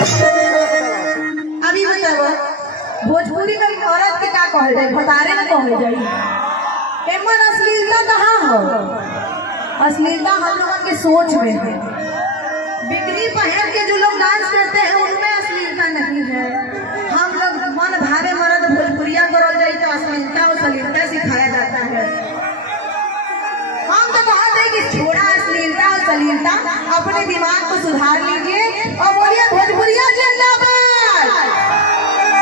अभी बताओ भोजपुरी में औरत के क्या कहल जाए, भतारे में कहल जाए। एमन अश्लीलता कहाँ हो? अश्लीलता हम लोगों की सोच में है। बिगड़ी पहन के जो लोग डांस करते हैं उनमें अश्लीलता नहीं है। हम लोग मन भारे मरद भोजपुरिया करल जाए तो अश्लीलता और सलीलता सिखाया जाता है। हम तो कहते हैं कि छोड़ा अश्लीलता और सलीलता, अपने दिमाग को सुधार लीजिए और बोलिए भोजपुरिया जिंदाबाद,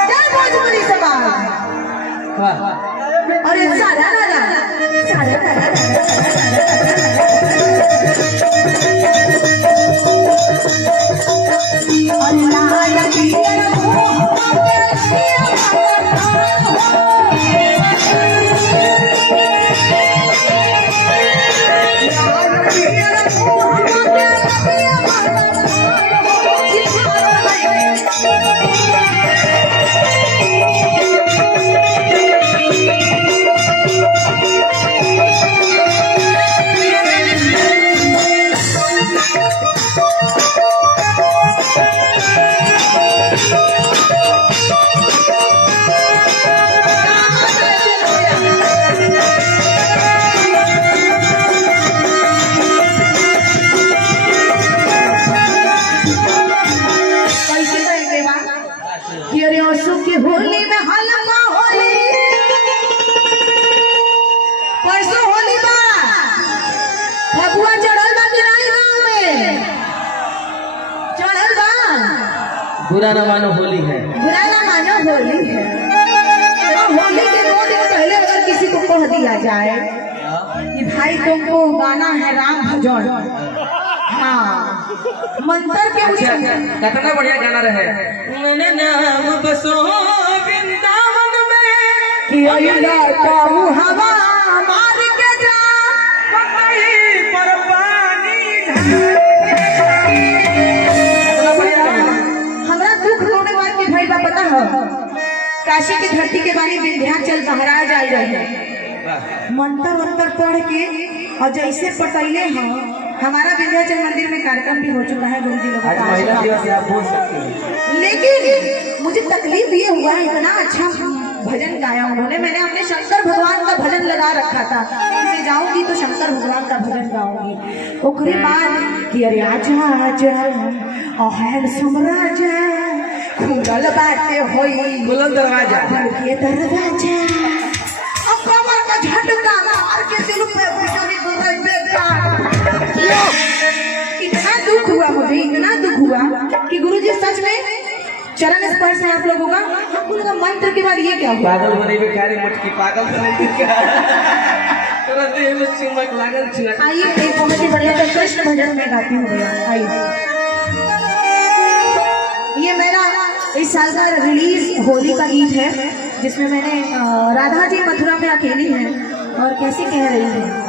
जय भोजपुरी समाज। और सारा होली में हलवा होली परसों होली बा फगुआ चढ़ल बा कि नहीं गाँव में चढ़ल बा। बुरा न मानो होली है, बुरा न मानो होली है। और होली के 2 दिन पहले अगर किसी को कह दिया जाए कि भाई तुमको गाना है राम भजन, हाँ मंत्र के कितना बढ़िया गाना रहे। मैंने नाम बसो वृंदावन में कि हवा मार के जा पर पानी। हमरा दुख रोने वाले के भाई बा पता है, काशी की धरती के बारे विंध्याचल महाराज आई रहे हैं मंत्र वंत्र पढ़ के, और जैसे पटैले हैं हमारा विंध्याचल मंदिर में कार्यक्रम भी हो चुका है गुरु जी लोगों का। लेकिन मुझे तकलीफ ये हुआ है, इतना अच्छा भजन गाया उन्होंने। मैंने अपने शंकर भगवान का भजन लगा रखा था, मैं जाऊंगी तो शंकर भगवान का भजन गाऊंगी। ओकरे बाद कि अरे आजा आजा हैंडसम राजा खुलल बाटे होई बुलंद दरवाजा के दरवाजा, अब कमर का झटका मार के दिल पे बिजली गुजर बेकार। इतना दुख हुआ मुझे, इतना दुख हुआ कि गुरुजी सच में चरण स्पर्श है आप लोगों का। हम लोगों का मंत्र के बाद ये क्या हुआ? पागल बने बेकार मटकी पागल तो नहीं क्या तेरा देह में चिमक लागल छिला। आइए एक बहुत ही बढ़िया कृष्ण भजन में गाती हूँ भैया। आइए, ये मेरा इस साल का रिलीज होली का गीत है जिसमें मैंने राधा जी मथुरा में अकेली है और कैसे कह रही है।